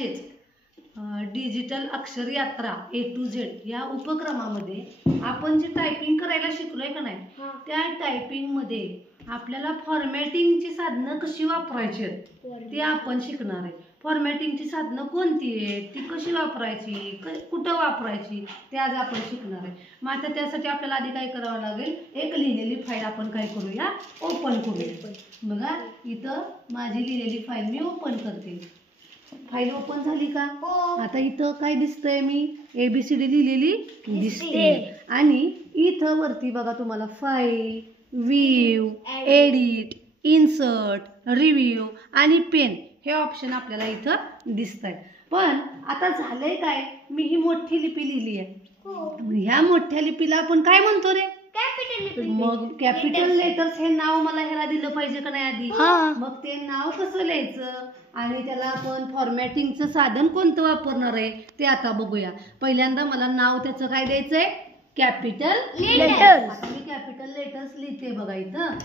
म्हणजेच डिजिटल अक्षर यात्रा A to Z या उपक्रमामध्ये आपण जे टायपिंग करायला शिकलोय का नाही, त्या टायपिंग मध्ये आपल्याला फॉर्मॅटिंगची साधनं कशी वापरायची ते आपण शिकणार आहे. फॉर्मॅटिंगची साधनं कोणती आहेत, ती कशी वापरायची, कुठं वापरायची ते आज आपण शिकणार आहे. मग आता त्यासाठी आपल्याला आधी काय करावं लागेल, एक लिहिलेली फाईल आपण काय करूया, ओपन करूया. बघा इथं माझी लिहिलेली फाईल मी ओपन करते. फाईल ओपन झाली का? आता इथं काय दिसतंय, मी ABCD लिहिलेली दिसते. आणि इथं वरती बघा तुम्हाला file, view, edit, insert, review आणि पेन हे ऑप्शन आपल्याला इथं दिसत आहे. पण आता झालंय काय, मी ही मोठी लिपी लिहिली आहे. ह्या मोठ्या लिपीला आपण काय म्हणतो रे, मग कॅपिटल लेटर्स हे नाव मला ह्याला दिलं पाहिजे का नाही आधी. मग ते नाव कसं लिहायचं आणि त्याला आपण फॉर्मॅटिंगचं साधन कोणतं वापरणार आहे ते आता बघूया. पहिल्यांदा मला नाव त्याचं काय द्यायचंय, कॅपिटल लेटर्स. आता मी कॅपिटल लेटर्स लिहिते बघा इथं,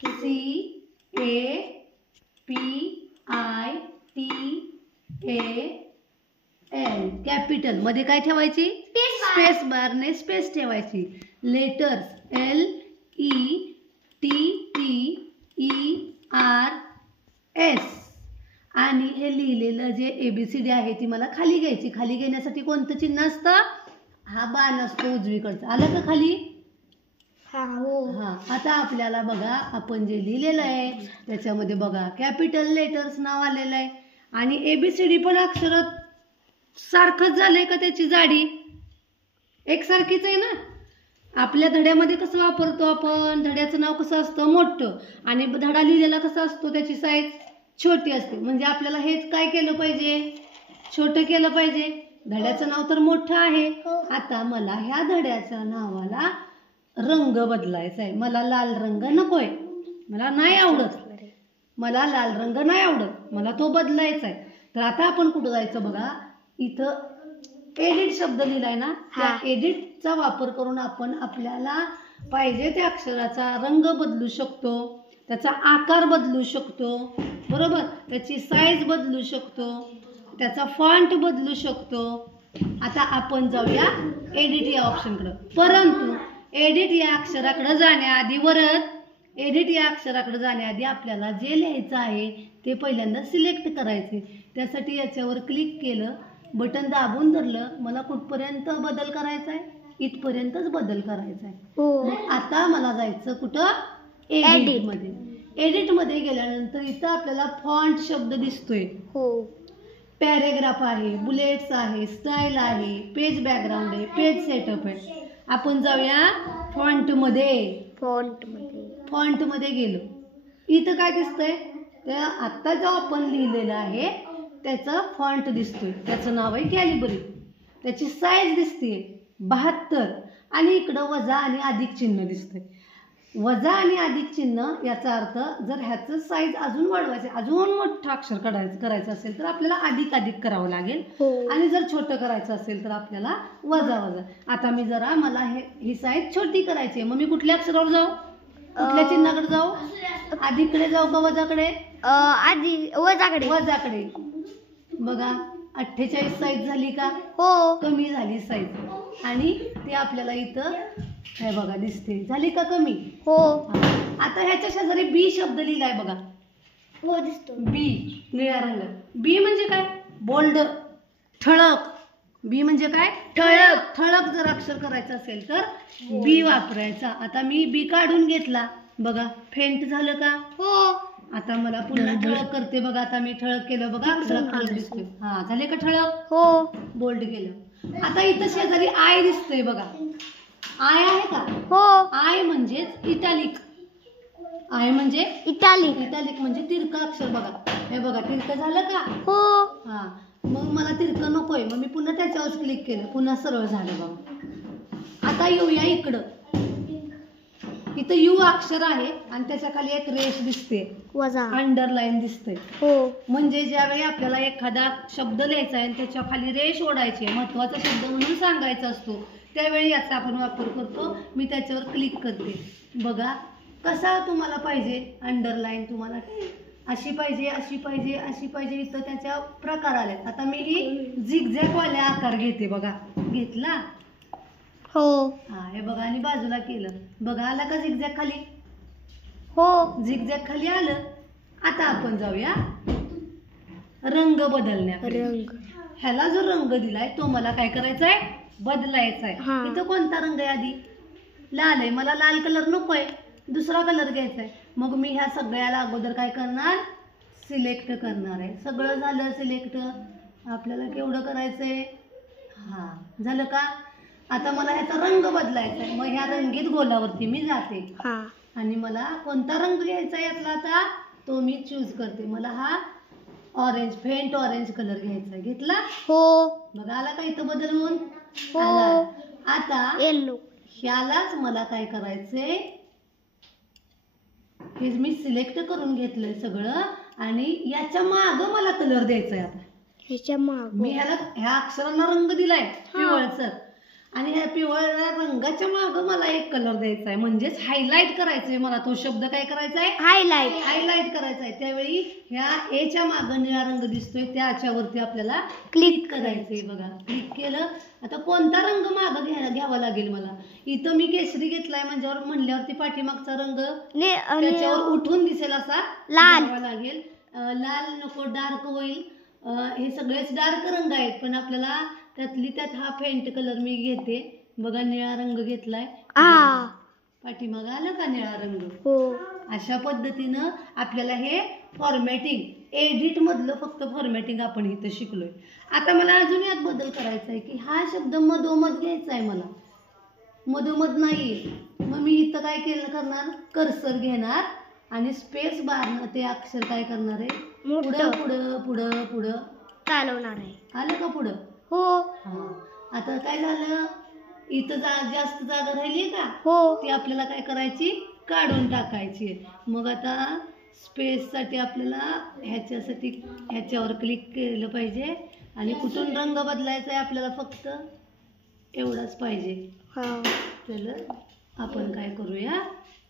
CAPITAL. कॅपिटल मध्ये काय ठेवायची, स्पेस बारने स्पेस ठेवायची. Letters LETTERS. आणि हे लिहिलेलं जे ABCD आहे ती मला खाली घ्यायची. खाली घेण्यासाठी कोणतं चिन्ह असतं, हा बाण असतो उजवीकडचा. आलं का खाली? हा. आता आपल्याला बघा आपण जे लिहिलेलं आहे त्याच्यामध्ये बघा कॅपिटल लेटर्स नाव आलेलं आहे आणि ABCD पण अक्षर सारखंच झालंय का, त्याची जाडी एकसारखीच आहे ना. आपल्या धड्यामध्ये कसं वापरतो आपण, धड्याचं नाव कसं असतं, मोठं, आणि धडा लिहिलेला कसा असतो त्याची साईज छोटी असते. म्हणजे आपल्याला हेच काय केलं पाहिजे, छोटं केलं पाहिजे. धड्याचं नाव तर मोठं आहे. आता मला ह्या धड्याच्या नावाला रंग बदलायचा आहे. मला लाल रंग नकोय, मला नाही आवडत, मला लाल रंग नाही आवडत, मला तो बदलायचा आहे. तर आता आपण कुठं जायचं बघा, इथं एडिट शब्द लिहिलाय ना, त्या एडिटचा वापर करून आपण आपल्याला पाहिजे त्या अक्षराचा रंग बदलू शकतो, त्याचा आकार बदलू शकतो, बरोबर, त्याची साईज बदलू शकतो, त्याचा फॉन्ट बदलू शकतो. आता आपण जाऊया एडिट या ऑप्शनकडे. परंतु एडिट या अक्षराकडे जाण्याआधी आपल्याला जे लिहायचं आहे ते पहिल्यांदा सिलेक्ट करायचे. त्यासाठी याच्यावर क्लिक केलं, बटन दाबून धरलं, मला कुठपर्यंत बदल करायचा आहे, इथपर्यंतच बदल करायचा आहे. आता मला जायचं कुठं, एडिट मध्ये. एडिट मध्ये गेल्यानंतर इथं आपल्याला फॉन्ट शब्द दिसतोय, पॅरेग्राफ आहे, बुलेट्स आहे, स्टाईल आहे, पेज बॅकग्राऊंड आहे, पेज सेटअप आहे. आपण जाऊया फॉन्ट मध्ये. फॉन्ट मध्ये गेलो, इथं काय दिसतंय, त्या आता जो आपण लिहिलेलं आहे त्याचा फॉन्ट दिसतोय, त्याचं नाव आहे कॅलिबरी. त्याची साईज दिसते 72 आणि इकडं वजा आणि अधिक चिन्ह दिसतंय. वजा आणि अधिक चिन्ह याचा अर्थ जर ह्याचं साईज अजून वाढवायचं, अजून मोठं अक्षर करायचं असेल तर आपल्याला अधिक करावं लागेल, आणि जर छोटं करायचं असेल तर आपल्याला वजा. आता मी जरा मला ही साईज छोटी करायची आहे, मग मी कुठल्या अक्षरावर जाऊ, कुठल्या चिन्हाकडे जाऊ, अधिककडे जाऊ का वजाकडे, वजाकडे. बघा 48 साईज झाली का, कमी झाली साईज, आणि ते आपल्याला इथं हे बघा दिसते, झाली का कमी. आता ह्याच्या शेजारी बी शब्द लिहिलाय बघा, दिसतो बी, निळ्या रंग. बी म्हणजे काय, बोल्ड, ठळक. बी म्हणजे काय, ठळक जर अक्षर करायचं असेल तर बी वापरायचा. आता मी बी काढून घेतला बघा, फेंट झालं का, आता मला पुन्हा ठळक करते बघा. आता मी ठळक केलं बघा, ठळक दिसतोय. झाले का ठळक, बोल्ड केलं. आता इथं शेजारी आय दिसतोय बघा, आय आहे का, आय म्हणजेच इटालिक. आय म्हणजे इटालिक म्हणजे तिरकं अक्षर बघा. हे बघा तिरकं झालं का, मग मला तिरकं नकोय, मग मी पुन्हा त्याच्यावर क्लिक केलं, पुन्हा सरळ झालं बघा. आता येऊया इकडं, इथं यू अक्षर आहे आणि त्याच्या खाली एक रेष दिसते, अंडरलाईन दिसते. म्हणजे ज्यावेळी आपल्याला एखादा शब्द लिहायचा आहे आणि त्याच्या खाली रेष ओढायची, महत्वाचा शब्द म्हणून सांगायचा असतो, त्यावेळी याचा आपण वापर करतो. मी त्याच्यावर क्लिक करते बघा, कसा तुम्हाला पाहिजे अंडरलाईन, तुम्हाला अशी पाहिजे, अशी पाहिजे, अशी पाहिजे. इथं त्याच्या प्रकार आलेत. आता मी ही झिगझॅग वाले आकार घेते बघा. घेतला हो. हा हे बघा आणि बाजूला केलं बघा. आला का झिगझॅग खाली? हो. झिगझॅग खाली आलं. आता आपण जाऊया रंग बदलण्याकडे. रंग. ह्याला जो रंग दिलाय तो मला काय करायचा आहे? बदलायचा आहे. हा. इथं कोणता रंग आहे? आधी लाल आहे. मला लाल कलर नकोय, दुसरा कलर घ्यायचा आहे. मग मी ह्या सगळ्याला अगोदर काय करणार? सिलेक्ट करणार आहे. सगळं झालं सिलेक्ट. आपल्याला केवढं करायचंय? हा झालं का? आता मला ह्याचा रंग बदलायचा आहे. मग ह्या रंगीत गोलावरती मी जाते हा. आणि मला कोणता रंग घ्यायचा आहे यातला आता तो मी चूज करते. मला हा ऑरेंज, फेंट ऑरेंज कलर घ्यायचा आहे. घेतला? हो. बघा आला का इथं बदलून? हो. आला. आता येलो. ह्यालाच मला काय करायचंय? हे मी सिलेक्ट करून घेतलंय सगळं आणि याच्या माग मला कलर द्यायचा आहे. आता ह्याच्या माग मी ह्या अक्षरांना रंग दिलाय पिवळसर आणि ह्या पिवळ्या रंगाच्या माग मला एक कलर द्यायचा आहे. म्हणजेच हायलाइट करायचंय मला. तो शब्द काय करायचा आहे? हायलाइट. हायलाइट करायचा आहे. त्यावेळी ह्या एच्या माग निळा रंग दिसतोय त्याच्यावरती आपल्याला क्लिक करायचंय. बघा क्लिक केलं. आता कोणता रंग माग घ्यावा लागेल मला? इथं मी केसरी घेतलाय म्हणल्यावरती पाठीमागचा रंग त्याच्यावर उठून दिसेल असा लाल घ्यावा लागेल. लाल नको, डार्क होईल. हे सगळेच डार्क रंग आहेत पण आपल्याला त्यातली त्यात हा फेंट कलर मी घेते. बघा निळा रंग घेतलाय. पाठीमाग आला का निळा रंग? हो. अशा पद्धतीनं आपल्याला हे फॉर्मॅटिंग एडिट मधलं फक्त फॉर्मॅटिंग आपण इथं शिकलोय. आता मला अजून यात बदल करायचा आहे की हा शब्द मधोमध घ्यायचा आहे मला. मधोमध नाही. मग मी इथं काय करणार? कर्सर घेणार आणि स्पेस बारनं ते अक्षर काय करणार आहे? पुढं पुढं पुढं पुढं चालवणार आहे. आलं का पुढं? हो. हा. आता काय झालं? इथं जास्त जागा राहिली का? हो. ती आपल्याला काय करायची? काढून टाकायची. मग आता स्पेस साठी आपल्याला ह्याच्यावर क्लिक केलं पाहिजे आणि कुठून रंग बदलायचा आहे आपल्याला फक्त एवढाच पाहिजे. चला आपण काय करूया?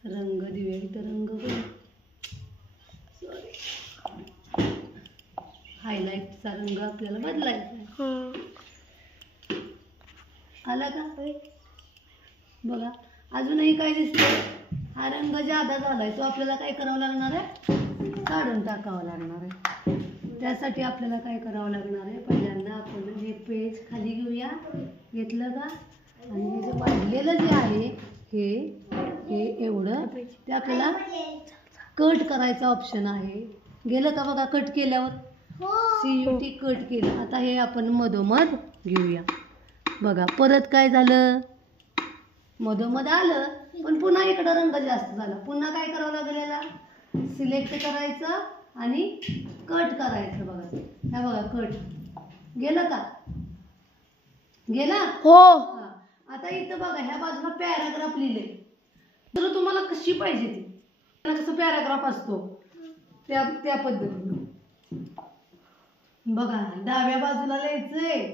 रंग देऊया. इथं रंग हायलाइटचा रंग आपल्याला बदलायचा आहे. आला का? बघा अजूनही काय दिसतंय? हा रंग जादा झालाय. तो आपल्याला काय करावं लागणार आहे? काढून टाकावं लागणार आहे. त्यासाठी आपल्याला काय करावं लागणार आहे? पहिल्यांदा आपण हे पेज खाली घेऊया. घेतलं का? आणि हे जे वाढलेलं जे आहे हे एवढं ते आपल्याला कट करायचा ऑप्शन आहे. गेलं का? बघा कट केल्यावर CUT कट केलं. आता हे आपण मधोमध घेऊया. बघा परत काय झालं? मधोमध आलं पण पुन्हा इकडं रंग जास्त झाला. पुन्हा काय करावं लागेल? याला सिलेक्ट करायचं आणि कट करायचं. बघा ह्या बघा कट गेलं का? गेला? हो. आता इथं बघा ह्या बाजूला पॅराग्राफ लिहिले. तर तुम्हाला कशी पाहिजे ती कसं पॅराग्राफ असतो त्या पद्धतीने बघा. डाव्या बाजूला लिहायचंय.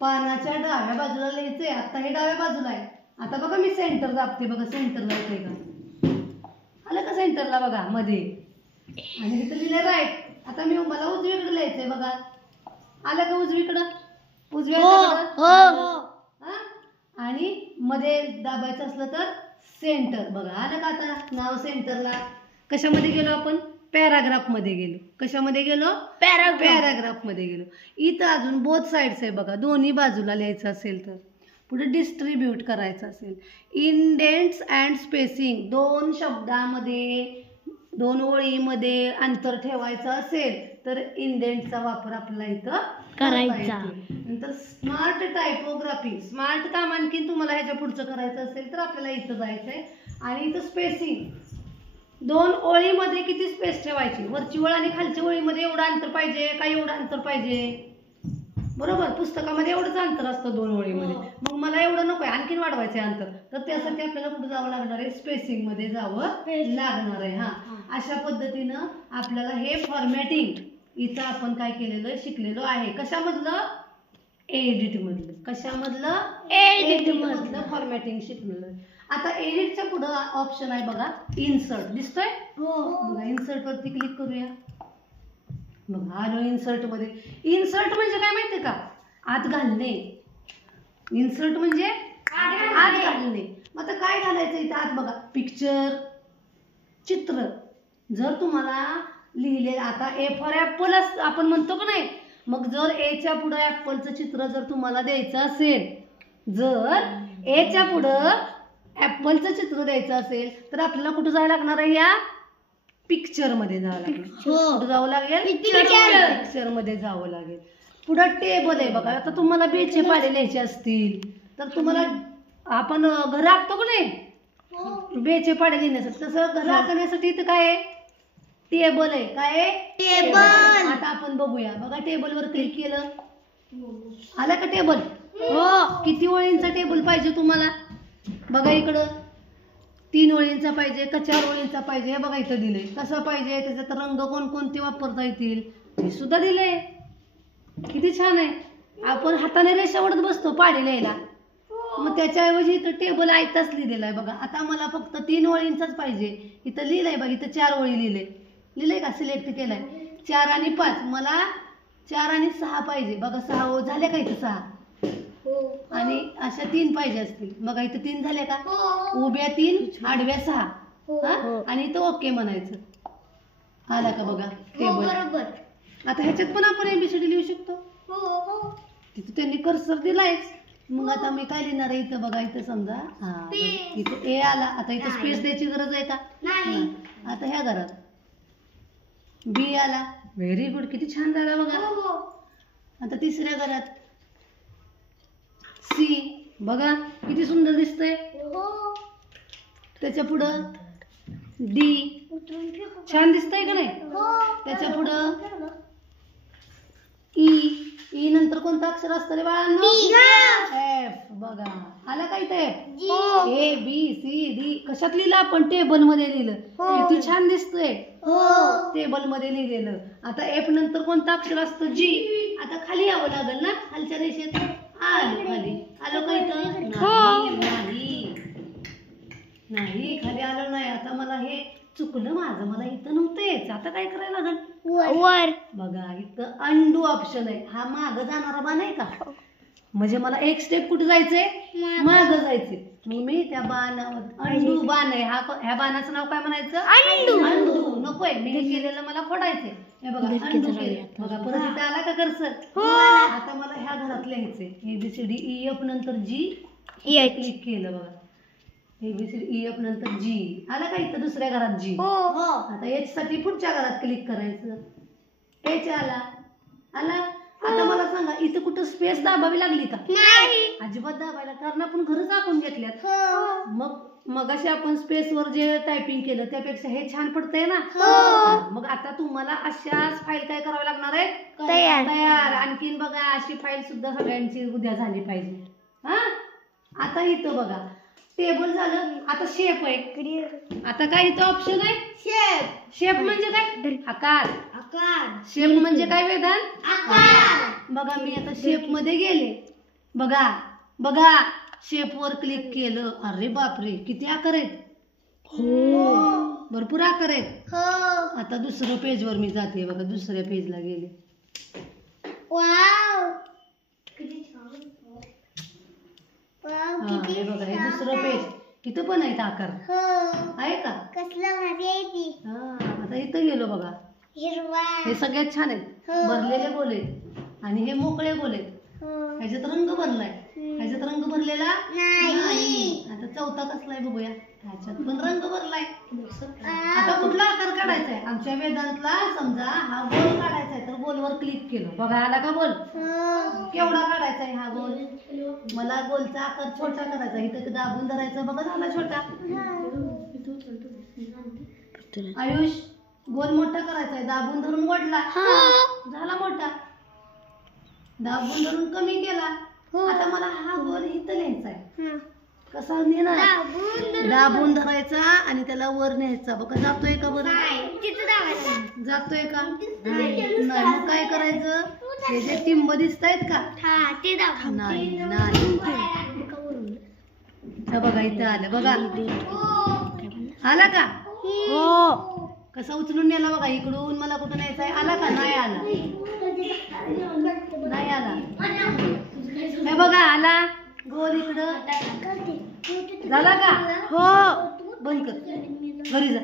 पानाच्या डाव्या बाजूला लिहायचंय. आता हे डाव्या बाजूला आहे. आता बघा मी सेंटर दाबते. बघा सेंटरला येते का? आलं का सेंटरला? बघा मध्ये. आणि तिथं लिहिलंय राईट. आता मला उजवीकडे लिहायचंय. बघा आलं का उजवीकडं? उजव्या आणि मध्ये दाबायचं असलं तर सेंटर. बघा आलं का? आता नाव सेंटरला. कशामध्ये गेलो आपण? पॅराग्राफ मध्ये गेलो. कशामध्ये गेलो? पॅराग्राफ मध्ये गेलो. इथं अजून बोथ साइड्स आहे बघा. दोन्ही बाजूला लिहायचं असेल तर पुढे डिस्ट्रीब्यूट करायचं असेल. Indents and spacing. दोन शब्दामध्ये दोन ओळीमध्ये अंतर ठेवायचं असेल तर इंडेंटचा वापर आपल्याला इथं करायचा. नंतर स्मार्ट टायपोग्राफी. स्मार्ट काम आणखीन तुम्हाला ह्याच्या पुढचं करायचं असेल तर आपल्याला इथं जायचंय. आणि इथं स्पेसिंग. दोन ओळीमध्ये किती स्पेस ठेवायची? वरची ओळ आणि खालच्या ओळीमध्ये एवढं अंतर पाहिजे का एवढं अंतर पाहिजे? बरोबर. पुस्तकामध्ये एवढंच अंतर असतं दोन ओळीमध्ये. मग मला एवढं नको आहे, आणखीन वाढवायचं आहे अंतर. तर त्यासाठी आपल्याला कुठं जावं लागणार आहे? स्पेसिंग मध्ये जावं लागणार आहे. अशा पद्धतीनं आपल्याला हे फॉर्मॅटिंग इथं आपण काय केलेलं शिकलेलो आहे. कशामधलं? एडिट मधलं. कशामधलं? एडिट मधलं फॉर्मॅटिंग शिकलेलं. आता एडिटच्या पुढं ऑप्शन आहे बघा, इन्सर्ट. दिसतोय बघा, इन्सर्ट वरती क्लिक करूया. बघा आलो इन्सर्ट मध्ये. इन्सर्ट म्हणजे काय माहितीये का? आत घालणे. इन्सर्ट म्हणजे आत घालणे. मग आता काय घालायचं इथं आत बघा, पिक्चर, चित्र. जर तुम्हाला लिहिले, आता ए फॉर ऍपल आपण म्हणतो का नाही, मग जर एच्या पुढं ऍपलचं चित्र जर तुम्हाला द्यायचं असेल, जर एच्या पुढं ऍपलचं चित्र द्यायचं असेल तर आपल्याला कुठं जायला लागणार आहे? या पिक्चर मध्ये जावं लागेल. कुठं जावं लागेल? पिक्चर मध्ये जावं लागेल. पुढं टेबल आहे बघा. आता तुम्हाला बेचे पाडे लिहायचे असतील तर तुम्हाला, आपण घर आखतो का नाही बेचे पाडे लिहिण्यासाठी, तसं घर आखण्यासाठी इथं काय आहे? टेबल आहे. काय आहे? टेबल. आता आपण बघूया. बघा टेबलवर क्लिक केलं, आला का टेबल? हो. किती ओळींचा टेबल पाहिजे तुम्हाला? बघा इकडं 3 ओळींचा पाहिजे का 4 ओळींचा पाहिजे? हे बघा इथं दिलंय. कसं पाहिजे, त्याच्यात रंग कोणकोणते वापरता येतील हे सुद्धा दिलंय. किती छान आहे. आपण हाताने रेषा ओढत बसतो पाढे लिहायला, मग त्याच्याऐवजी इथं टेबल आयताच लिहिलेला आहे बघा. आता मला फक्त 3 ओळींचाच पाहिजे. इथं लिहिलंय बघा, इथं 4 ओळी लिहिलंय का? सिलेक्ट केलाय. 4 आणि 5, मला 4 आणि 6 पाहिजे बघा. 6 ओळ झाले का? इथं 6 आणि अशा 3 पाहिजे असतील बघा. इथं 3 झाले का? उभ्या 3, आडव्या 6. आणि इथं ओके म्हणायचं. आला का बघा टेबल? आता ह्याच्यात पण आपण एबीसीडी लिहू शकतो. तिथं त्यांनी कर्सर दिलायच. मग आता मी काय लिहिणार आहे इथं बघा. इथं समजा इथं ए आला. आता इथं स्पेस द्यायची गरज आहे का? नाही. आता ह्या घरात बी आला. Very good. किती छान झाला बघा. आता तिसऱ्या घरात सी. बघा किती सुंदर दिसतंय. त्याच्या पुढं डी. छान दिसतंय का नाही? त्याच्या पुढं ई. ई नंतर कोणतं अक्षर असतं रे बाळांनो? एफ. बघा आला का इथे? A B C D. कशात लिहिलं आपण? टेबल मध्ये लिहिलं. किती छान दिसतंय टेबल मध्ये लिहिलेलं. आता एफ नंतर कोणतं अक्षर असतं? जी. आता खाली यावं लागेल ना, खालच्या रेषेत. आलो खाली. आलो का इथं? नाही खाली आलो नाही. आता मला हे चुकलं माझं, मला इथं नव्हतं यायचं. आता काय करायला लागेल? वर. बघा इथं अंडू ऑप्शन आहे. हा मागं जाणारा बाण आहे का? म्हणजे मला एक स्टेप कुठे जायचंय? मागं जायचंय. मग मी त्या बाणावर, अंडू बाण आहे हा, ह्या बाणाचं नाव काय म्हणायचं? अंडू. नकोय, मी हे केलेलं मला फोडायचंय. हे बघा अंडू केलं. बघा परत इथं आला का कर्सर? आता मला ह्या घरात लिहायचंय. एबीसीडी ई एफ नंतर जी. क्लिक केलं बघा. एबीसीडी ई एफ नंतर जी. आला का इथं दुसऱ्या घरात जी? आता एच साठी पुढच्या घरात क्लिक करायचं. एच आला. आला. आता मला सांगा इथं कुठं स्पेस दाबावी लागली का? नाही. अजिबात दाबायला, कारण आपण घरच आखून घेतल्यात. मग अशी आपण स्पेसवर जे टायपिंग केलं त्यापेक्षा हे छान पडतंय ना. मग आता तुम्हाला अशाच फाईल काय करावं लागणार आहे? तयार. आणखीन बघा अशी फाईल सुद्धा सगळ्यांची उद्या झाली पाहिजे. हा. आता इथं बघा टेबल झालं. आता शेप आहे. आता काय इथं ऑप्शन आहे? शेप. शेप म्हणजे काय? आकार. शेप म्हणजे काय वेदान? आकार. बघा मी आता शेप मध्ये गेले. बघा शेप वर क्लिक केलं. अरे बापरे किती आकार आहेत. भरपूर आकार आहेत. आता दुसरं पेज वर मी जाते बघा. दुसऱ्या पेजला गेले. हे बघा हे दुसरं पेज. इथं पण आहेत आकार. आहे का? कसलं भारी आहे ती. आता इथं गेलो बघा. हे सगळ्यात छान आहेत. भरलेले गोल आहेत आणि हे मोकळे गोल आहेत. ह्याच्यात रंग भरलाय. ह्याच्यात रंग भरलेला नाही. आता चौथा कसलाय बघूया. ह्याच्यात पण रंग भरलाय. आता कुठला आकार काढायचा आहे? आमच्या वेदांतला समजा हा गोल काढायचा आहे तर गोलवर क्लिक केलं. बघा आला का गोल? केवढा काढायचा आहे हा गोल? मला गोलचा आकार छोटा करायचा. इथं दाबून धरायचं. बघा झाला छोटा. आयुष गोल मोठा करायचा आहे. दाबून धरून ओढला झाला मोठा. दाबून धरून कमी केला. आता मला हा गोल इथं लिहायचा आहे. कसा नेणार? दाबून धरायचा आणि त्याला वर न्यायचा. बघा जातोय का? बरं जातोय का? नाही. मग काय करायचं? हे जे टिंब दिसतायत का? नाही. हे बघा इथं आलं बघा. आला का? हो. कसं उचलून नेला बघा इकडून. मला कुठं न्यायचं आहे. आला का? नाही आला. नाही आला. हे बघा आला. गोल इकडं झाला का? हो. बंद कर. घरी जा.